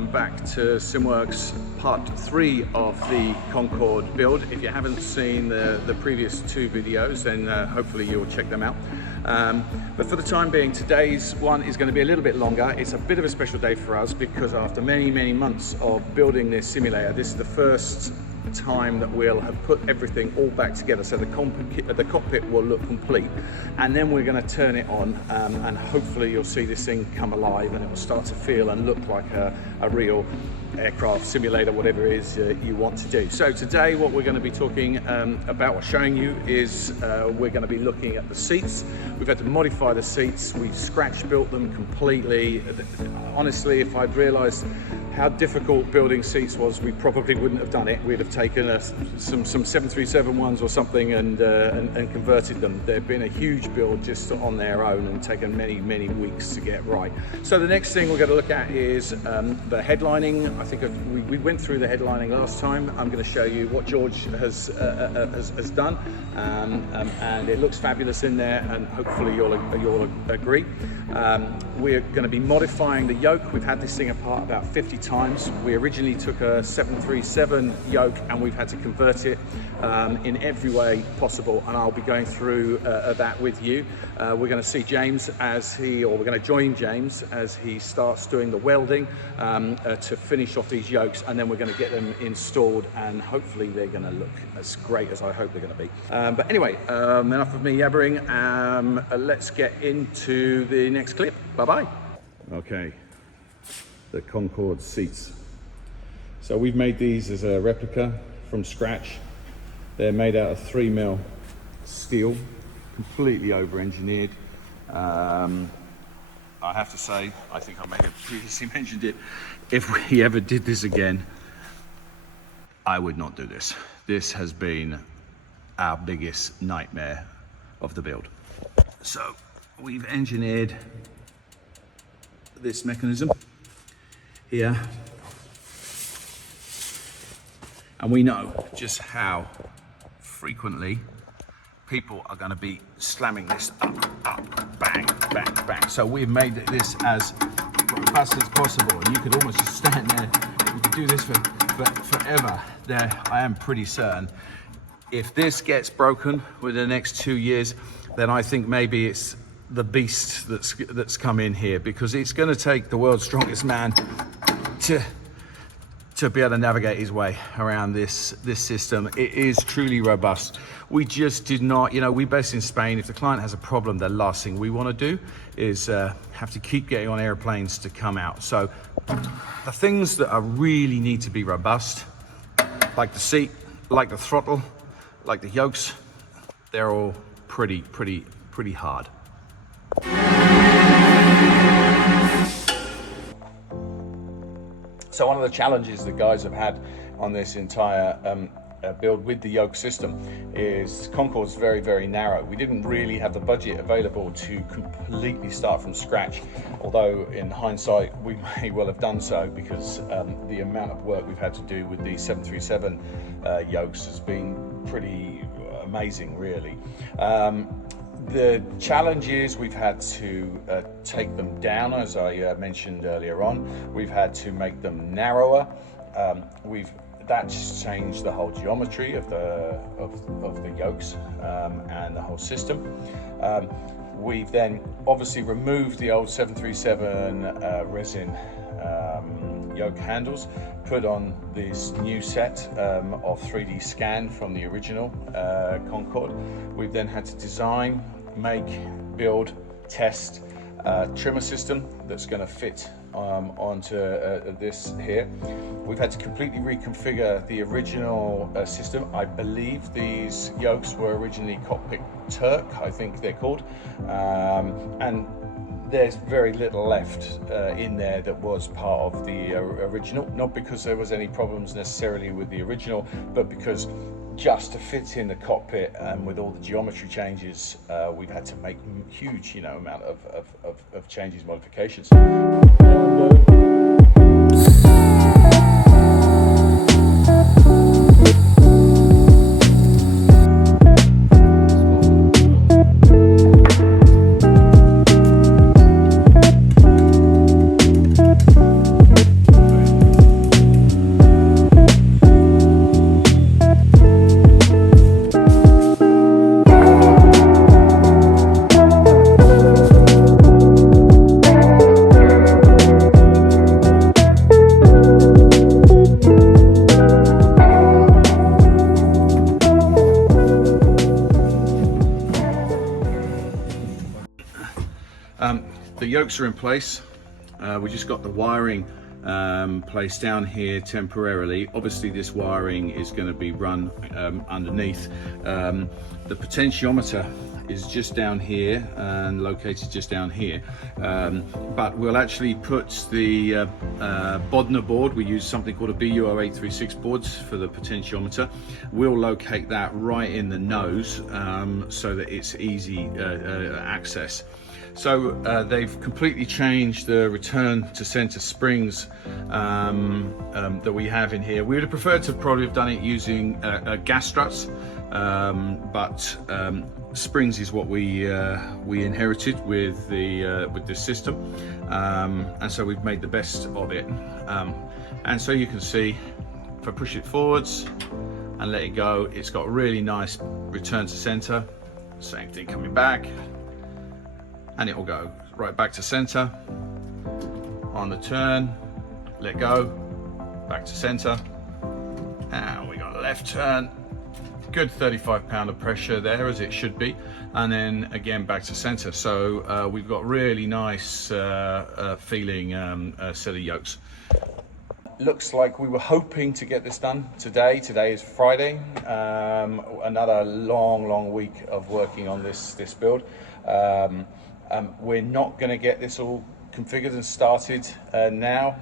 welcome back to SimWorks part 3 of the Concorde build. If you haven't seen the previous 2 videos, then hopefully you'll check them out. But for the time being, today's one is going to be a little bit longer. It's a bit of a special day for us because after many months of building this simulator, this is the first time that we'll have put everything all back together, so the cockpit will look complete, and then we're going to turn it on, and hopefully you'll see this thing come alive and it will start to feel and look like a real aircraft simulator, whatever it is you want to do. So today what we're going to be talking about or showing you is we're going to be looking at the seats. We've had to modify the seats. We've scratch built them completely. Honestly, if I'd realized how difficult building seats was, we probably wouldn't have done it. We'd have taken some 737 ones or something and converted them. They've been a huge build just on their own and taken many weeks to get right. So the next thing we're going to look at is the headlining. I think we went through the headlining last time. I'm going to show you what George has done, and it looks fabulous in there, and hopefully you'll agree. We're going to be modifying the yoke. We've had this thing apart about 50 times. We originally took a 737 yoke and we've had to convert it in every way possible, and I'll be going through that with you. We're going to see James we're going to join James as he starts doing the welding to finish off these yokes, and then we're going to get them installed, and hopefully they're going to look as great as I hope they're going to be. But anyway, enough of me yabbering. Let's get into the next clip. Bye-bye. Okay, the Concorde seats. So we've made these as a replica from scratch. They're made out of 3mm steel, completely over-engineered. I have to say, I think I may have previously mentioned it, if we ever did this again, I would not do this. This has been our biggest nightmare of the build. So we've engineered this mechanism here, and we know just how frequently people are going to be slamming this up, bang, bang. So we've made this as robust as possible, and you could almost just stand there. You could do this for forever. There, I am pretty certain if this gets broken within the next 2 years, then I think maybe it's the beast that's come in here, because it's going to take the world's strongest man to be able to navigate his way around this system. It is truly robust. We just did not, we're based in Spain. If the client has a problem, the last thing we want to do is have to keep getting on airplanes to come out. So the things that are really need to be robust, like the seat, like the throttle, like the yokes, they're all pretty hard. So one of the challenges the guys have had on this entire build with the yoke system is Concorde's very narrow. We didn't really have the budget available to completely start from scratch, although in hindsight we may well have done so, because the amount of work we've had to do with the 737 yokes has been pretty amazing, really. The challenge is we've had to take them down, as I mentioned earlier on. We've had to make them narrower. That's changed the whole geometry of the yokes and the whole system. We've then obviously removed the old 737 resin yoke handles, put on this new set of 3D scan from the original Concorde. We've then had to design, make, build, test a trimmer system that's going to fit onto this here. We've had to completely reconfigure the original system. I believe these yokes were originally Cockpit Turk, I think they're called, and there's very little left in there that was part of the original, not because there was any problems necessarily with the original, but because just to fit in the cockpit and with all the geometry changes, we've had to make huge, amount of changes, modifications. yokes are in place. We just got the wiring placed down here temporarily. Obviously this wiring is going to be run underneath. The potentiometer is just down here and located just down here, but we'll actually put the Bodner board. We use something called a BU0836 boards for the potentiometer. We'll locate that right in the nose so that it's easy access. So they've completely changed the return to center springs that we have in here. We would have preferred to probably have done it using gas struts, but springs is what we inherited with this system, and so we've made the best of it. And so you can see, if I push it forwards and let it go, it's got a really nice return to center. Same thing coming back, and it will go right back to center on the turn. Let go, back to center, and we got a left turn. Good 35 pound of pressure there, as it should be, and then again back to center. So we've got really nice feeling set of yokes. Looks like we were hoping to get this done today. Today is Friday. Another long week of working on this build. We're not going to get this all configured and started now.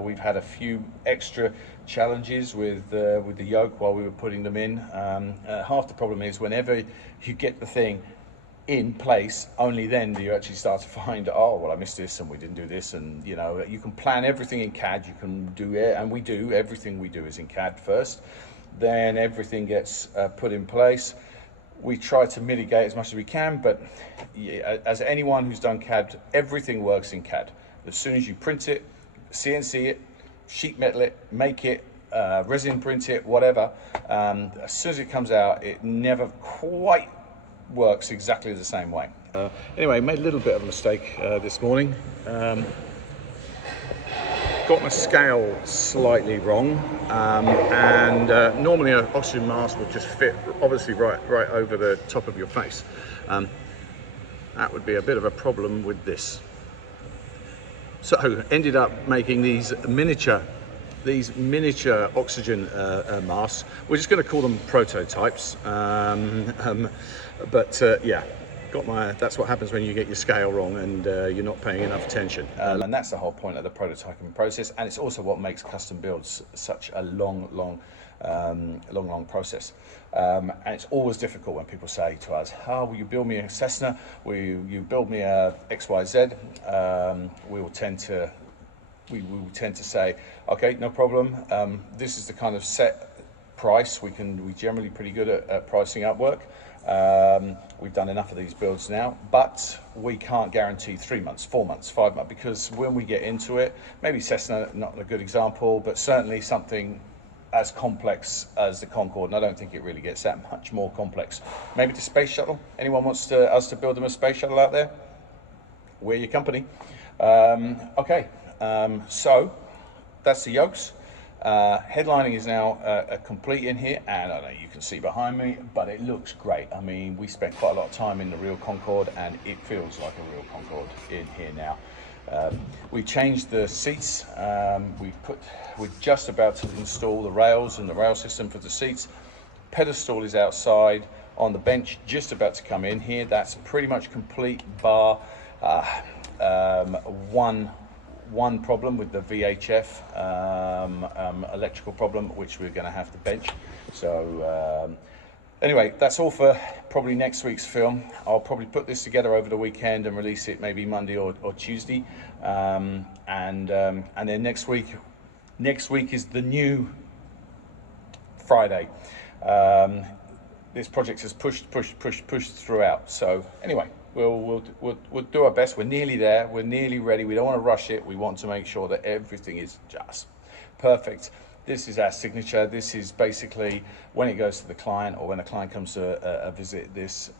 We've had a few extra challenges with the yoke while we were putting them in. Half the problem is whenever you get the thing in place, only then do you actually start to find, oh well, I missed this and we didn't do this. And you know, you can plan everything in CAD, you can do it, and we do everything we do is in CAD first, then everything gets put in place. We try to mitigate as much as we can, but yeah, as anyone who's done CAD, everything works in CAD. As soon as you print it, CNC it, sheet metal it, make it, resin print it, whatever, as soon as it comes out, it never quite works exactly the same way. Anyway, made a little bit of a mistake this morning. Got my scale slightly wrong, and normally an oxygen mask would just fit obviously right over the top of your face. That would be a bit of a problem with this. So ended up making these miniature oxygen masks. We're just going to call them prototypes, but yeah, that's what happens when you get your scale wrong and you're not paying enough attention. And that's the whole point of the prototyping process, and it's also what makes custom builds such a long process. And it's always difficult when people say to us, "Oh, will you build me a Cessna? Will you build me a XYZ?" We will tend to say, "Okay, no problem. This is the kind of set price. We're generally pretty good at pricing up work. We've done enough of these builds now, but we can't guarantee 3 months, 4 months, 5 months, because when we get into it, maybe Cessna, not a good example, but certainly something as complex as the Concorde, and I don't think it really gets that much more complex. Maybe the space shuttle. Anyone wants us to build them a space shuttle out there? We're your company. Okay, so that's the yokes. Headlining is now complete in here, and I know you can see behind me, but it looks great. I mean, we spent quite a lot of time in the real Concorde, and it feels like a real Concorde in here now. We changed the seats. We're just about to install the rails and the rail system for the seats. Pedestal is outside on the bench, just about to come in here. That's pretty much complete, bar one problem with the VHF electrical problem, which we're going to have to bench. So anyway, that's all for probably next week's film. I'll probably put this together over the weekend and release it maybe Monday or Tuesday, and then next week is the new Friday. This project has pushed throughout. So anyway, we'll do our best. We're nearly there. We're nearly ready. We don't want to rush it. We want to make sure that everything is just perfect. This is our signature. This is basically when it goes to the client, or when the client comes to visit this.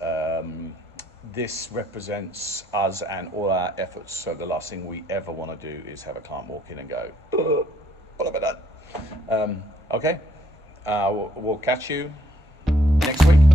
This represents us and all our efforts. So the last thing we ever want to do is have a client walk in and go, "What have I done?" Okay, we'll catch you next week.